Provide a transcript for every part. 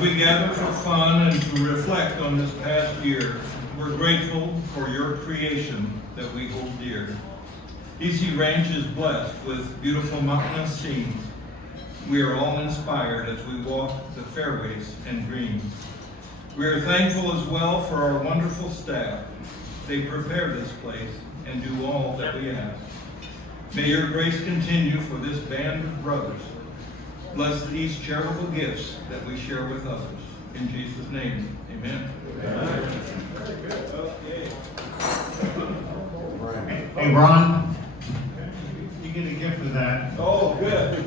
we gather for fun and to reflect on this past year, we're grateful for your creation that we hold dear. DC Ranch is blessed with beautiful mountainous scenes. We are all inspired as we walk the fairways and greens. We are thankful as well for our wonderful staff. They prepare this place and do all that we ask. May your grace continue for this band of brothers. Bless these charitable gifts that we share with others. In Jesus' name, amen. Amen. Very good. Okay. Hey, Ron, you get a gift for that. Oh, good.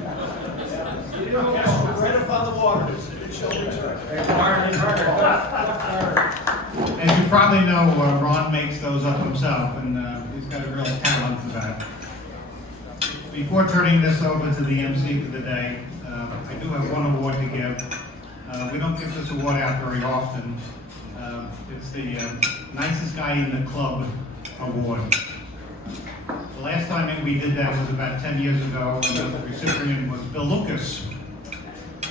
You didn't catch it right up on the water. It shall return. As you probably know, Ron makes those up himself, and he's got a real talent for that. Before turning this over to the MC for the day, I do have one award to give. We don't give this award out very often. It's the Nicest Guy in the Club award. The last time we did that was about 10 years ago, and the recipient was Bill Lucas.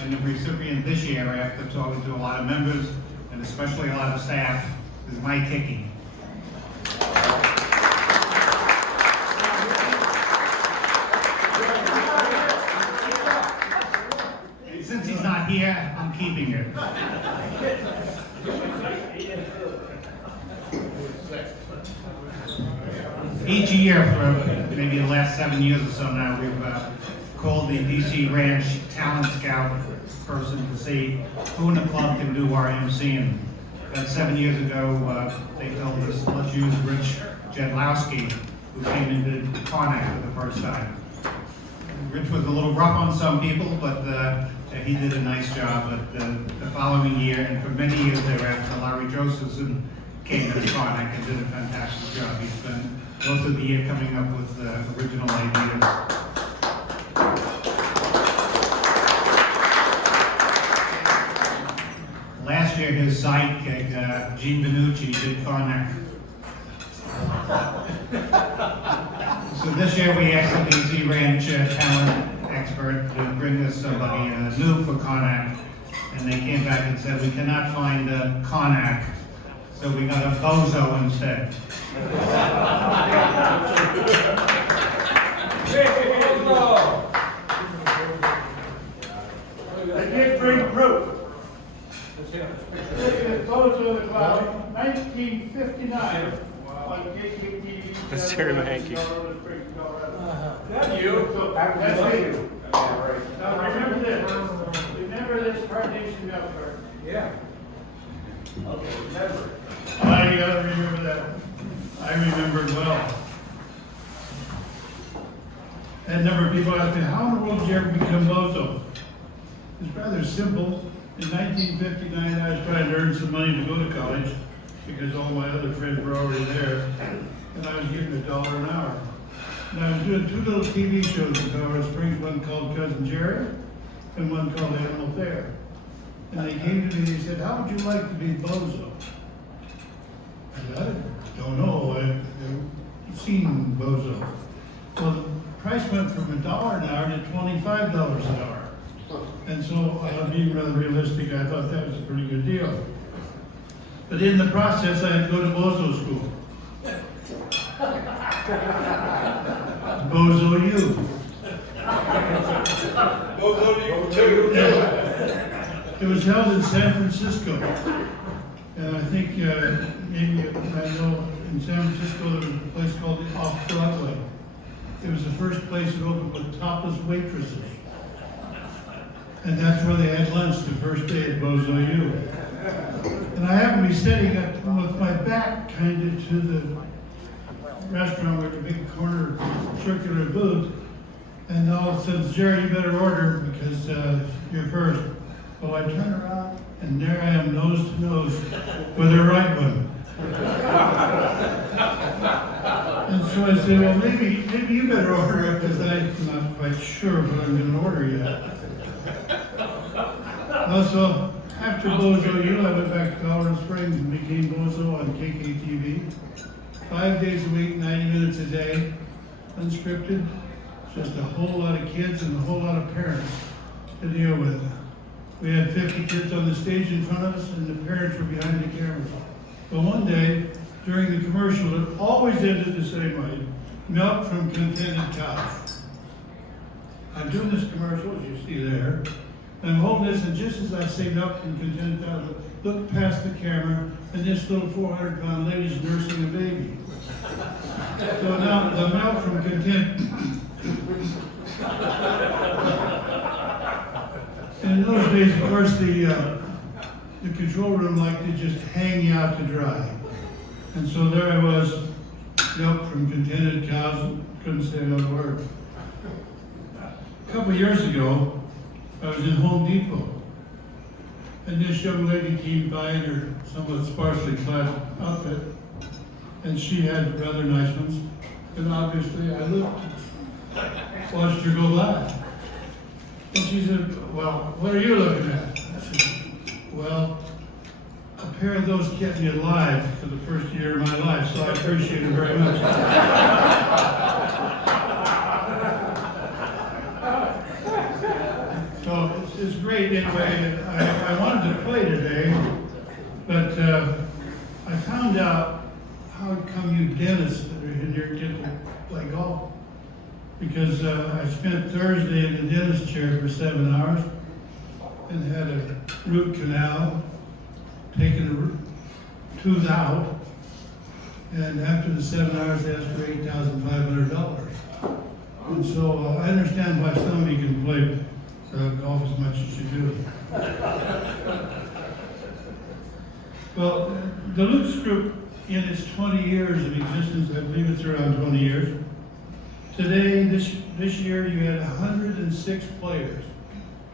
And the recipient this year, after talking to a lot of members, and especially a lot of staff, is Mike Hickey. Since he's not here, I'm keeping it. Each year for maybe the last 7 years or so now, we've called the DC Ranch Talent Scout person to see who in the club can do our MCing. About 7 years ago, they told us, let's use Rich Jedlowski, who came into Karnak for the first time. Rich was a little rough on some people, but he did a nice job. But the following year, and for many years thereafter, Larry Josephson came to Karnak and did a fantastic job. He spent most of the year coming up with original ideas. Last year, his sidekick, Gene Benucci, did Karnak. So this year, we asked the DC Ranch talent expert to bring us somebody new for Karnak. And they came back and said, we cannot find Karnak, so we got a bozo instead. I did bring proof. This is Bozo the Cloud, 1959, on KKTV. That's Terry Mahanky. That's you. So, that's you. Now remember this. Remember this carnation milk cart. Yeah. Okay, remember. I gotta remember that. I remember it well. And a number of people ask me, how in the world did you ever become Bozo? It's rather simple. In 1959, I was trying to earn some money to go to college because all my other friends were already there, and I was getting $1 an hour. And I was doing 2 little TV shows in Colorado Springs, one called Cousin Jerry and one called Animal Fair. And they came to me and they said, how would you like to be Bozo? I said, I don't know, I've seen Bozo. Well, the price went from $1 an hour to $25 an hour. And so, being rather realistic, I thought that was a pretty good deal. But in the process, I had to go to Bozo school. Bozo U. Bozo you too. It was held in San Francisco. And I think maybe I know in San Francisco there was a place called Off Broadway. It was the first place that opened with topless waitresses. And that's where they had lunch the first day at Bozo U. And I happened to be sitting with my back kind of to the restaurant with a big corner circular booth. And all of a sudden, Jerry, you better order because you're first. Well, I turn around and there I am nose to nose with the right one. And so I said, well, maybe you better order it because I'm not quite sure what I'm going to order yet. Also, after Bozo U, I went back to Colorado Springs and became Bozo on KKTV. 5 days a week, 90 minutes a day, unscripted. Just a whole lot of kids and a whole lot of parents to deal with. We had 50 kids on the stage in front of us, and the parents were behind the cameras. But one day, during the commercial, it always ended the same way: milk from contented cows. I'm doing this commercial, as you see there. I'm holding this, and just as I say milk from contented cows, look past the camera, and this little 400-pound lady's nursing a baby. So now the milk from content. And in those days, of course, the control room liked to just hang you out to dry. And so there I was, milk from contented cows, couldn't say another word. A couple of years ago, I was in Home Depot, and this young lady came by in her somewhat sparsely clad outfit, and she had rather nice ones, and obviously I looked, watched her go by. And she said, "Well, what are you looking at?" I said, "Well, a pair of those kept me alive for the first year of my life, so I appreciate it very much." So it's great anyway. I wanted to play today, but I found out how come you dentists that are in here get to play golf. Because I spent Thursday in the dentist chair for 7 hours and had a root canal, taken a tooth out, and after the 7 hours, they asked for $8,500. And so I understand why some of you can play golf as much as you do. Well, the Lutz Group, in its 20 years of existence, I believe it's around 20 years, today, this year, you had 106 players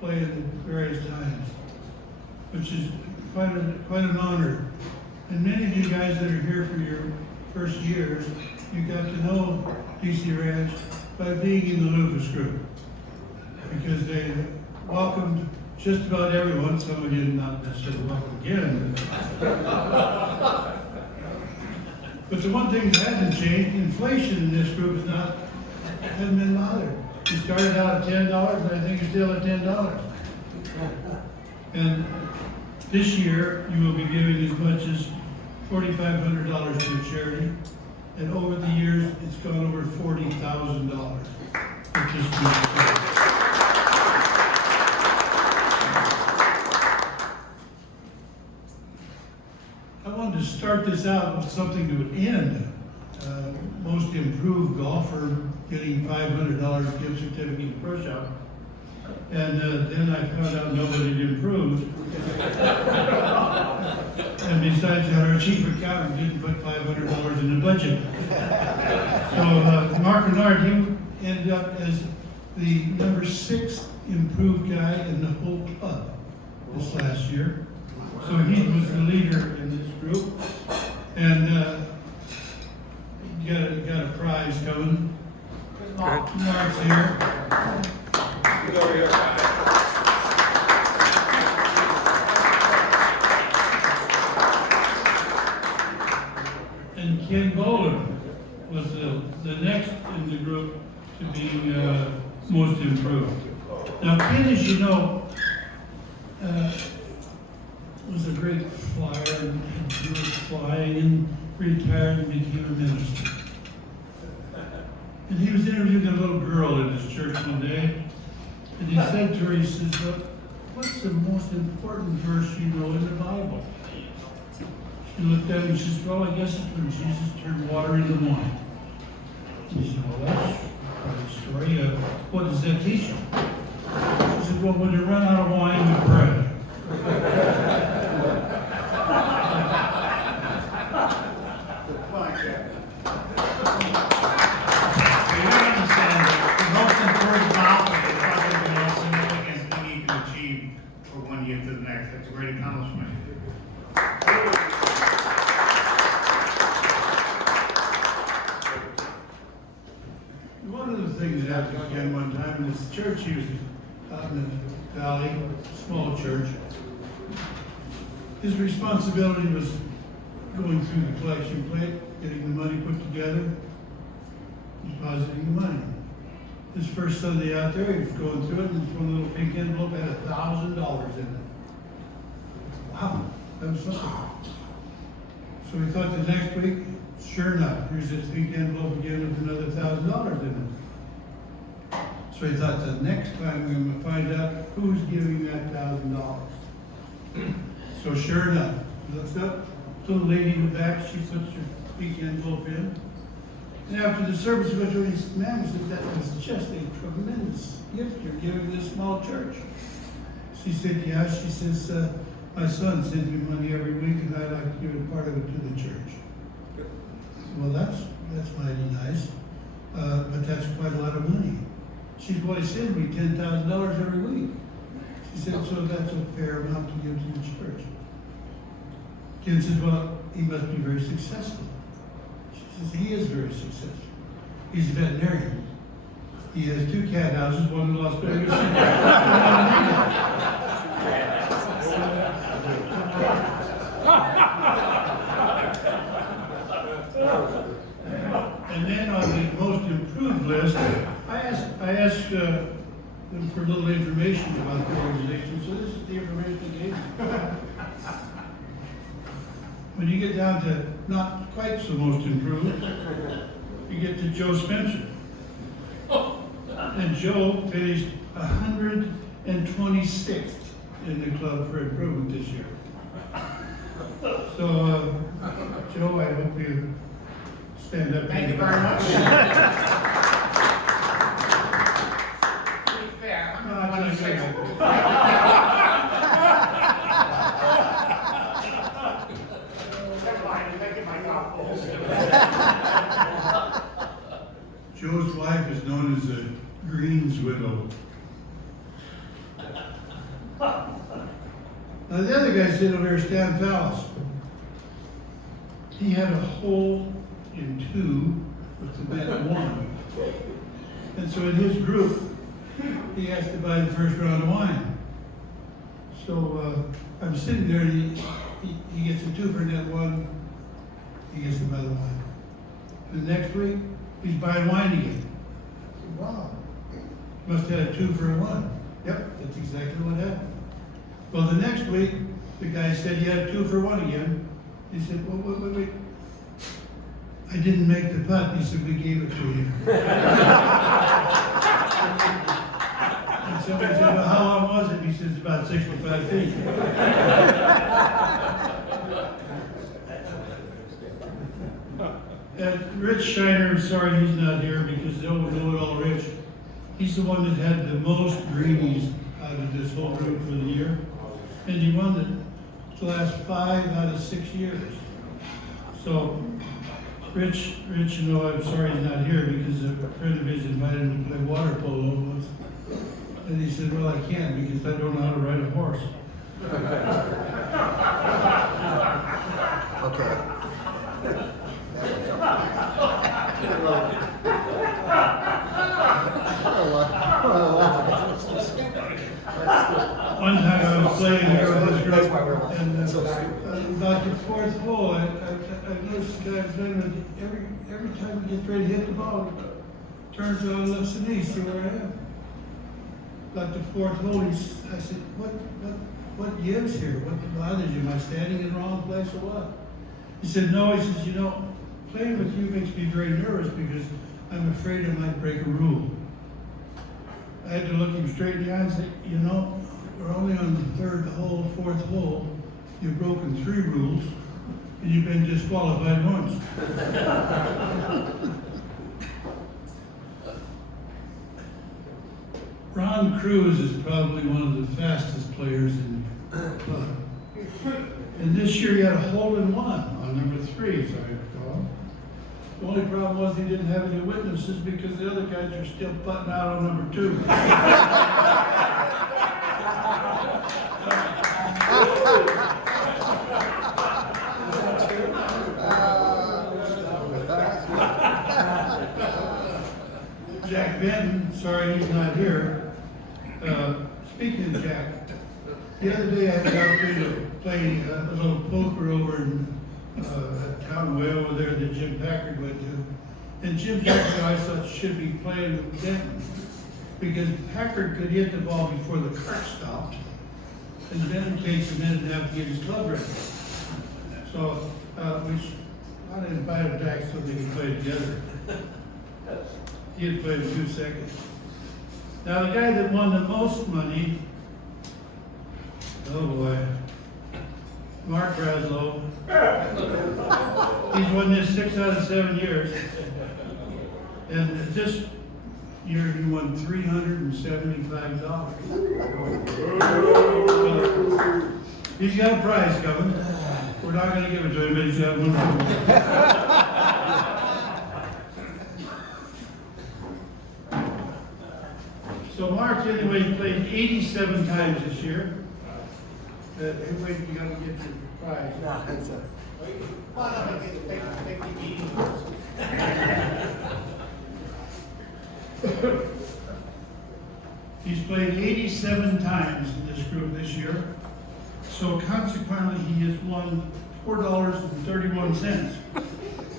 play at various times, which is quite an honor. And many of you guys that are here for your first years, you got to know DC Ranch by being in the Lucas Group, because they welcomed just about everyone. Some of you not necessarily welcome again. But the one thing that hasn't changed, inflation in this group hasn't been bothered. You started out at $10, and I think you're still at $10. And this year, you will be giving as much as $4,500 to a charity, and over the years, it's gone over $40,000. I wanted to start this out with something that would end. Most improved golfer getting $500 gift certificate to Pro Shop. And then I found out nobody had improved. And besides that, our chief accountant didn't put $500 in the budget. So Mark Renard, he ended up as the number 6 improved guy in the whole club this last year. So he was the leader in this group. And got a prize coming. Mark's here. And Ken Boland was the next in the group to be most improved. Now, Ken, as you know, was a great flyer, and he was flying and retired and became a minister. And he was interviewing a little girl in his church one day, and he said to her, he says, "What's the most important verse you know in the Bible?" She looked at him and she said, "Well, I guess it's when Jesus turned water into wine." He said, "Well, that's quite a story. What does that teach you?" She said, "Well, when you run out of wine, you pray." That's a great accomplishment. One of the things that happened again one time in this church, he was out in the valley, small church. His responsibility was going through the collection plate, getting the money put together, depositing the money. His first Sunday out there, he was going through it, and this one little pink envelope had $1,000 in it. Wow, that was something. So we thought the next week, sure enough, here's this pink envelope again with another $1,000 in it. So we thought the next time we're going to find out who's giving that $1,000. So sure enough, looks up, little lady in the back, she puts her pink envelope in. And after the service, we went to her and he said, "Ma'am," he said, "that was just a tremendous gift you're giving this small church." She said, "Yeah," she says, "my son sends me money every week and I'd like to give a part of it to the church." I said, "Well, that's mighty nice, but that's quite a lot of money." She said, "Well, he sends me $10,000 every week." She said, "So that's a fair amount to give to the church." Ken says, "Well, he must be very successful." She says, "He is very successful. He's a veterinarian. He has 2 cat houses, one in Las Vegas. And then on the most improved list, I asked them for a little information about the organization, so this is the information they gave me. When you get down to not quite so most improved, you get to Joe Spencer. And Joe finished 126th in the club for improvement this year. So, Joe, I hope you stand up. Thank you very much. To be fair, I'm No, not it's going to okay. Never mind, I'm making my golf balls. Joe's wife is known as the Green's widow. Now the other guy sitting over there, Stan Fallis. He had a hole in 2 with the bet 1. And so in his group, he has to buy the first round of wine. So I'm sitting there and he gets a 2 for net 1, he gets to buy the wine. The next week, he's buying wine again. I said, "Wow, must have had a 2 for a 1. Yep, that's exactly what happened. Well, the next week, the guy said he had a 2 for 1 again. He said, "Well, wait. I didn't make the putt." He said, "We gave it to you." And somebody said, "Well, how long was it?" He says, "About 65 feet." And Rich Shiner, sorry he's not here because they'll know it all, Rich. He's the one that had the most greenies out of this whole group for the year. And he won the last 5 out of 6 years. So, Rich, you know, I'm sorry he's not here because a friend of his invited him to play water polo once. And he said, "Well, I can't because I don't know how to ride a horse." Okay. One time I was playing here with this group, and about the 4th hole, I noticed the guy playing with every time he gets ready to hit the ball, he turns around and looks at me, see where I am. About the 4th hole, I said, what gives here? What bothers you? Am I standing in the wrong place or what? He said, "No," he says, "you know, playing with you makes me very nervous because I'm afraid I might break a rule." I had to look him straight in the eye and say, "You know, we're only on the 3rd hole, 4th hole. You've broken 3 rules, and you've been disqualified once." Ron Cruz is probably one of the fastest players in the club. And this year he had a hole-in-one on number 3, as I recall. The only problem was he didn't have any witnesses because the other guys are still putting out on number 2. Jack Benton, sorry he's not here. Speaking of Jack, the other day I had the opportunity to play a little poker over in a town way over there that Jim Packard went to. And Jim Packard, I thought, should be playing with Benton. because Packard could hit the ball before the cart stopped, and then it takes a minute and a half to get his club ready. So, I didn't buy him back so they could play together. He had played in 2 seconds. Now, the guy that won the most money, oh boy, Mark Braslow. He's won this 6 out of 7 years. And this year he won $375. He's got a prize coming. We're not gonna give it to him, but he's got one. So Mark, anyway, played 87 times this year. Anyway, you gotta get your prize. No, that's a. Come on up and take the eating first. He's played 87 times in this group this year. So consequently, he has won $4.31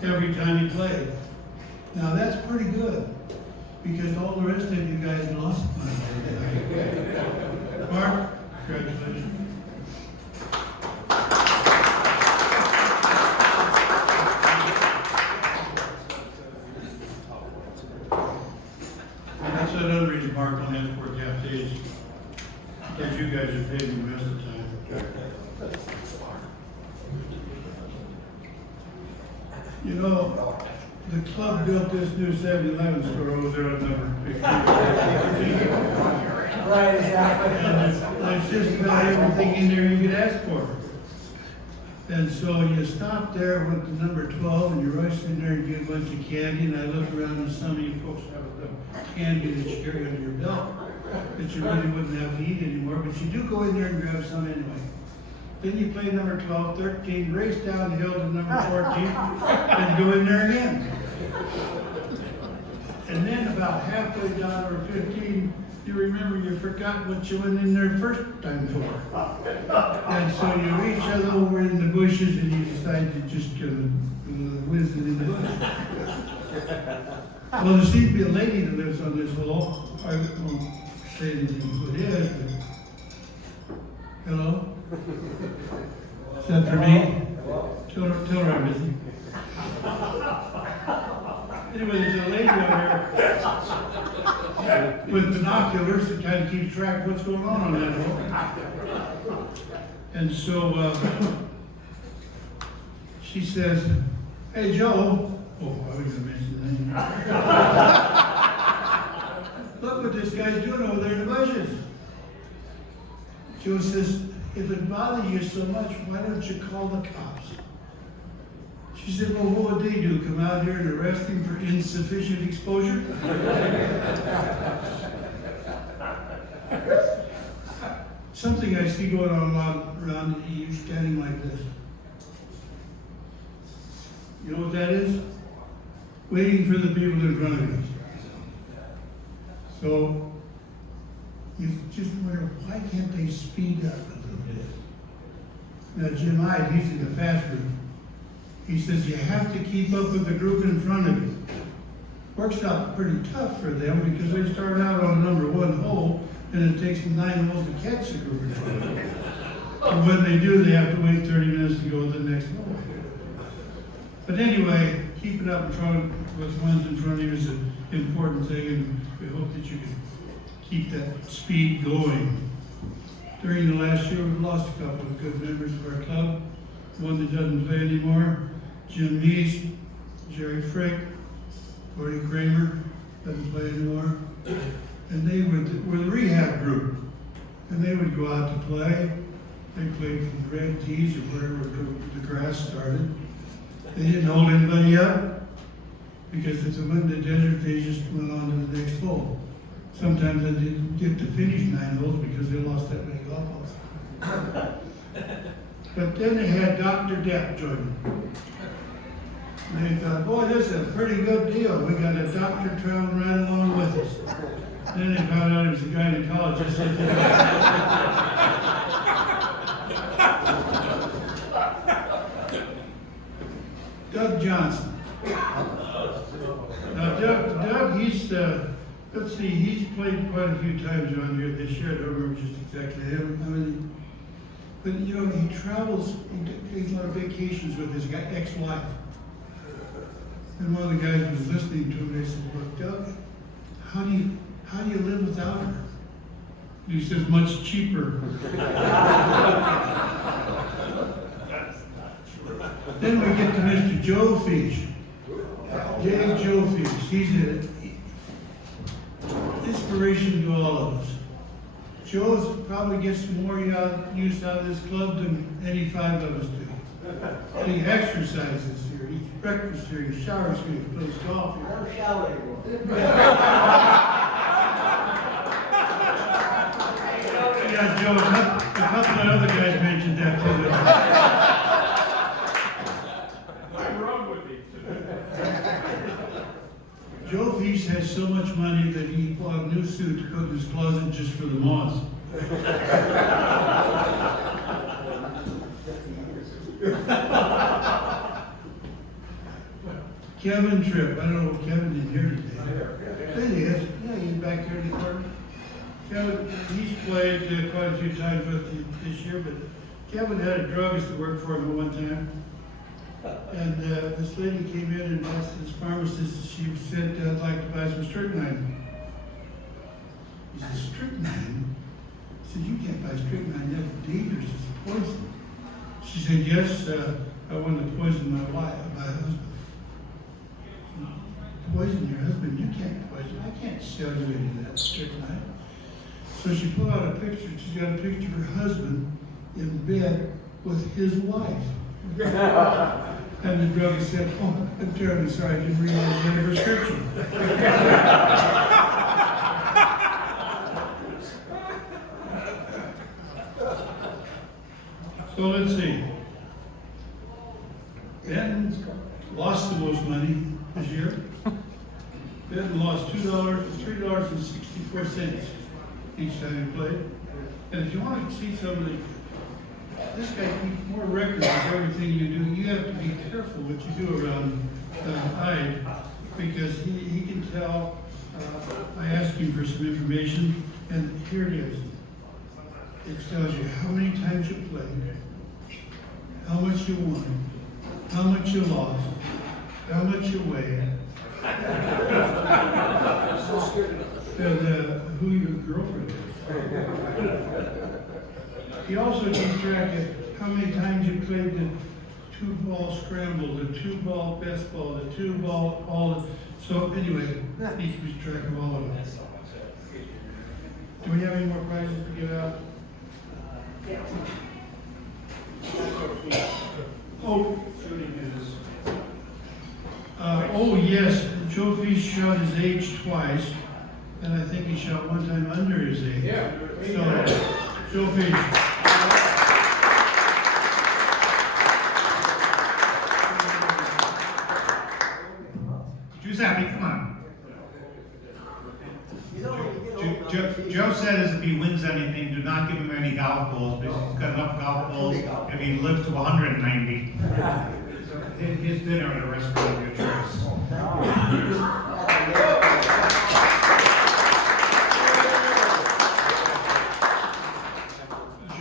every time he played. Now that's pretty good, because all the rest of you guys lost money. Mark, congratulations. And that's another reason Mark only has 4 half days, because you guys are paid the rest of the time. You know, the club built this new 7-Eleven store over there on number 15. Right, exactly. And there's just about everything in there you could ask for. And so you stop there with the number 12 and you rush in there and get a bunch of candy, and I look around and some of you folks have the candy that you carry under your belt that you really wouldn't have to eat anymore, but you do go in there and grab some anyway. Then you play number 12, 13, race down the hill to number 14, and go in there again. And then about halfway down or 15, you remember you forgot what you went in there first time for. And so you reach out over in the bushes and you decide to just whiz it in the bush. Well, there seems to be a lady that lives on this hole. I won't say anything who it is, but hello? Is that for me? Tell her I'm busy. Anyway, there's a lady out here with binoculars that kind of keeps track of what's going on that hole. And so she says, "Hey, Joe." Oh, I was going to mention that. Look what this guy's doing over there in the bushes. Joe says, "If it bothers you so much, why don't you call the cops?" She said, "Well, what would they do? Come out here and arrest him for insufficient exposure?" Something I see going on around you standing like this. You know what that is? Waiting for the people in front of you. So, you just wonder, why can't they speed up a little bit? Now, Jim Hyde, he's in the fast group. He says you have to keep up with the group in front of you. Works out pretty tough for them because they start out on number 1 hole, and it takes them 9 holes to catch the group in front of them. And when they do, they have to wait 30 minutes to go to the next hole. But anyway, keeping up in front with ones in front of you is an important thing, and we hope that you can keep that speed going. During the last year, we've lost a couple of good members of our club. One that doesn't play anymore, Jim Neese, Jerry Frick, Gordy Kramer, doesn't play anymore. And they were the rehab group. And they would go out to play. They played from the red tees or wherever the grass started. They didn't hold anybody up, because if they went in the desert, they just went on to the next hole. Sometimes they didn't get to finish 9 holes because they lost that many golf balls. But then they had Dr. Depp join them. And they thought, boy, this is a pretty good deal. We got a doctor traveling right along with us. Then they found out he was a gynecologist. Doug Johnson. Now, Doug, he's Let's see, he's played quite a few times on here this year. I don't remember just exactly how many. But you know, he travels, he takes a lot of vacations with his ex-wife. And one of the guys was listening to him, they said, "Look, Doug, how do you live without her?" And he says, "Much cheaper." Then we get to Mr. Joe Fish. Joe Fish. He's an inspiration to all of us. Joe probably gets more use out of this club than any 5 of us do. He exercises here, he eats breakfast here, he showers here, he plays golf here. I'm shouting. Yeah, Joe, a couple of other guys mentioned that too. Joe Feast has so much money that he bought a new suit to put in his closet just for the moths. Kevin Tripp, I don't know if Kevin is here today. There he is. Yeah, he's back there in the corner. Kevin, he's played quite a few times with you this year, but Kevin had a druggist that worked for him at one time. And this lady came in and asked this pharmacist, she said, "I'd like to buy some strychnine." He said, "Strychnine?" He said, "You can't buy strychnine, that's dangerous, it's poison." She said, "Yes, I want to poison my husband." "Poison your husband? You can't poison, I can't sell you any of that strychnine." So she pulled out a picture, she's got a picture of her husband in bed with his wife. And the druggist said, "Oh, I'm terribly sorry, I didn't realize you had a prescription." So let's see. Benton lost the most money this year. Benton lost $3.64 each time he played. And if you want to see some of the, this guy keeps more records of everything you do. You have to be careful what you do around Hyde, because he can tell. I asked him for some information, and here it is. It tells you how many times you played, how much you won, how much you lost, how much you weigh, and who your girlfriend is. He also keeps track of how many times you played the 2-ball scramble, the 2-ball best ball, the 2-ball all. So anyway, he keeps track of all of it. Do we have any more prizes to give out? Oh yes, Joe Feast shot his age twice, and I think he shot one time under his age. Yeah. So, Joe Feast. Giuseppe, come on. Joe says if he wins anything, do not give him any golf balls, because he's got enough golf balls if he lives to 190. His dinner at a restaurant of your choice.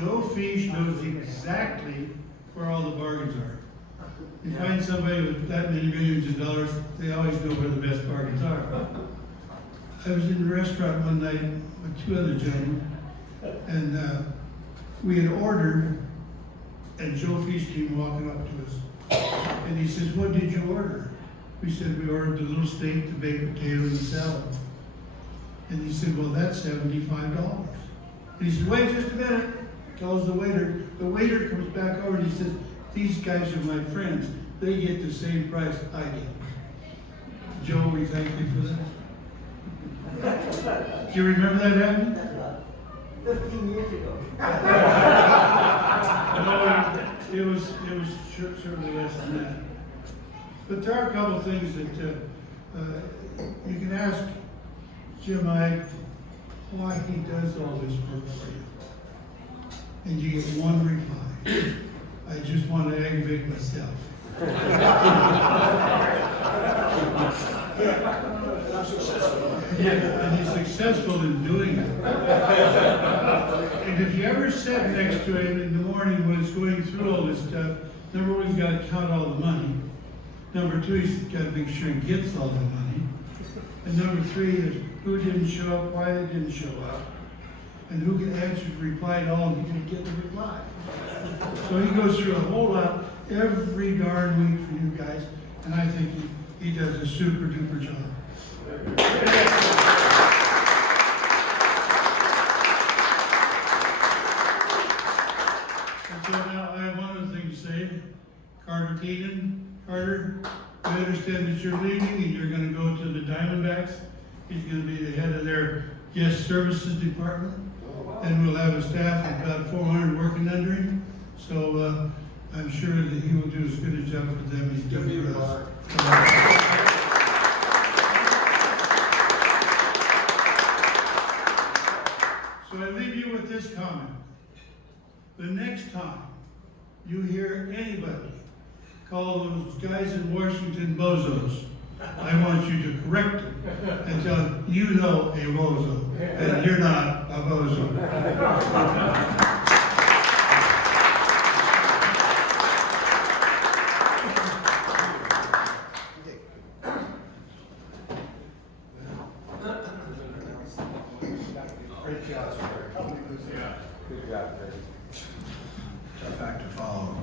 Joe Fish knows exactly where all the bargains are. You find somebody with that many millions of dollars, they always know where the best bargains are. I was in a restaurant one night with 2 other gentlemen, and we had ordered, and Joe Fish came walking up to us. And he says, "What did you order?" We said, "We ordered the little steak, the baked potato, and the salad." And he said, "Well, that's $75. And he said, "Wait just a minute." Calls the waiter. The waiter comes back over and he says, "These guys are my friends. They get the same price I get." Joe, we thank you for that. Do you remember that happening? 15 years ago. No, it was certainly less than that. But there are a couple of things that you can ask Jim Ide why he does all this for you. And you get one reply: "I just want to aggravate myself." I'm successful. And he's successful in doing it. And if you ever sit next to him in the morning when he's going through all this stuff, number one, he's got to count all the money. Number two, he's got to make sure he gets all the money. And number three is who didn't show up, why they didn't show up, and who can answer the reply to all, and he can get the reply. So he goes through a whole lot every darn week for you guys, and I think he does a super duper job. And so now I have one other thing to say. Carter Keenan, Carter, I understand that you're leaving and you're going to go to the Diamondbacks. He's going to be the head of their guest services department. And we'll have a staff of about 400 working under him. So I'm sure that he will do as good a job for them as he did for us. So I leave you with this comment. The next time you hear anybody call those guys in Washington bozos, I want you to correct them and tell them, you know a bozo, and you're not a bozo. Tough act to follow.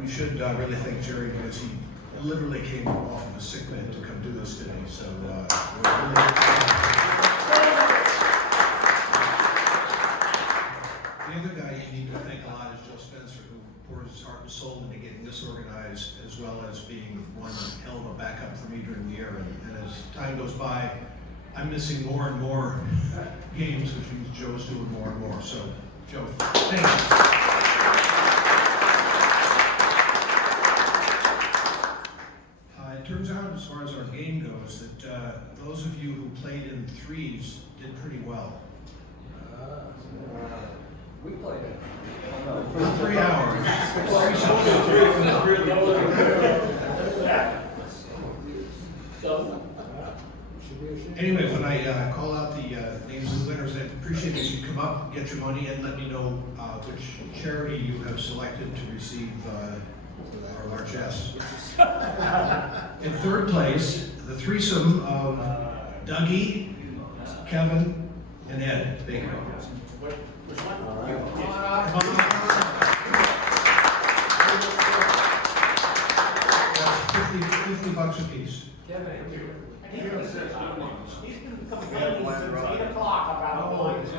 We should really thank Jerry because he literally came off of a sick bed to come do this today. So we're really the other guy you need to thank a lot is Joe Spencer, who pours his heart and soul into getting this organized, as well as being one hell of a backup for me during the year. And as time goes by, I'm missing more and more games, which means Joe's doing more and more. So, Joe, thank you. It turns out, as far as our game goes, that those of you who played in threes did pretty well. We played it. For 3 hours. Anyway, when I call out the names of the winners, I appreciate if you come up, get your money, and let me know which charity you have selected to receive our largesse. In third place, the threesome of Dougie, Kevin, and Ed Baker. Come on up. That's $50 a piece. He's been coming since 8 o'clock about the line. Is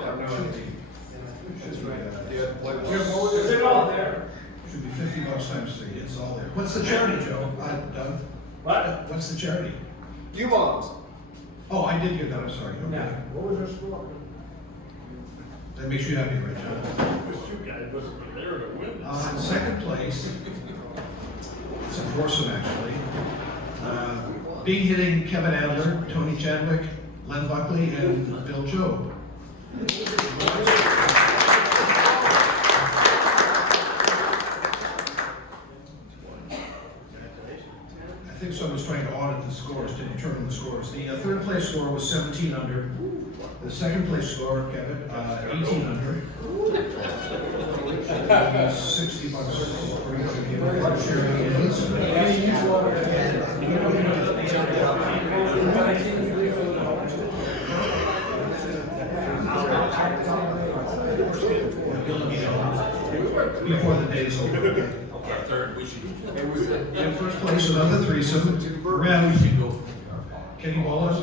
it all there? Should be $50 times 3. It's all there. What's the charity, Joe? Doug? What? What's the charity? You bombs. Oh, I did hear that. I'm sorry. Okay. What was your score? That makes you happy, right, Joe? In second place, it's a foursome actually. Big hitting Kevin Adler, Tony Chadwick, Len Buckley, and Bill Jobe. I think someone's trying to audit the scores to determine the scores. The third place score was 17 under. The second place score, Kevin, 18 under. $60 for each of you for sharing before the day's over. In first place, another threesome, Red, Kenny Wallace,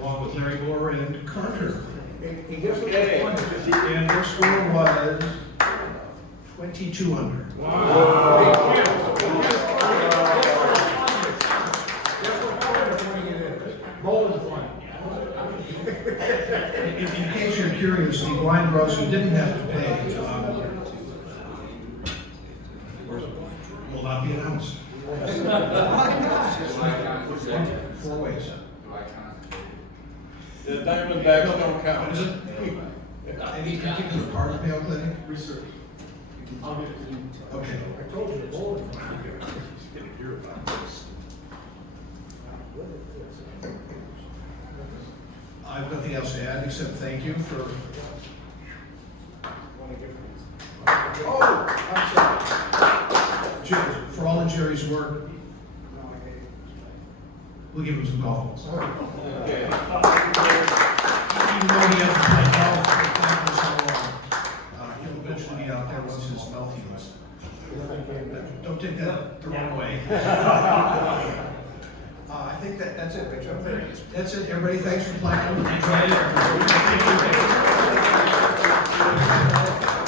along with Larry Moore and Carter. And their score was 22 under. In case you're curious, the blind girls who didn't have to pay will not be announced. 4 ways. The Diamondbacks don't count. What is it? Any particular part of the Mayo Clinic? Research. Okay. I told you, the bowling. I have nothing else to add except thank you for. Oh, I'm sorry. For all of Jerry's work. We'll give him some golf balls. Even though he hasn't played golf for so long, he'll eventually be out there once his mouth heals. Don't take that the wrong way. I think that's it, Rachel. That's it, everybody. Thanks for playing. Enjoy it.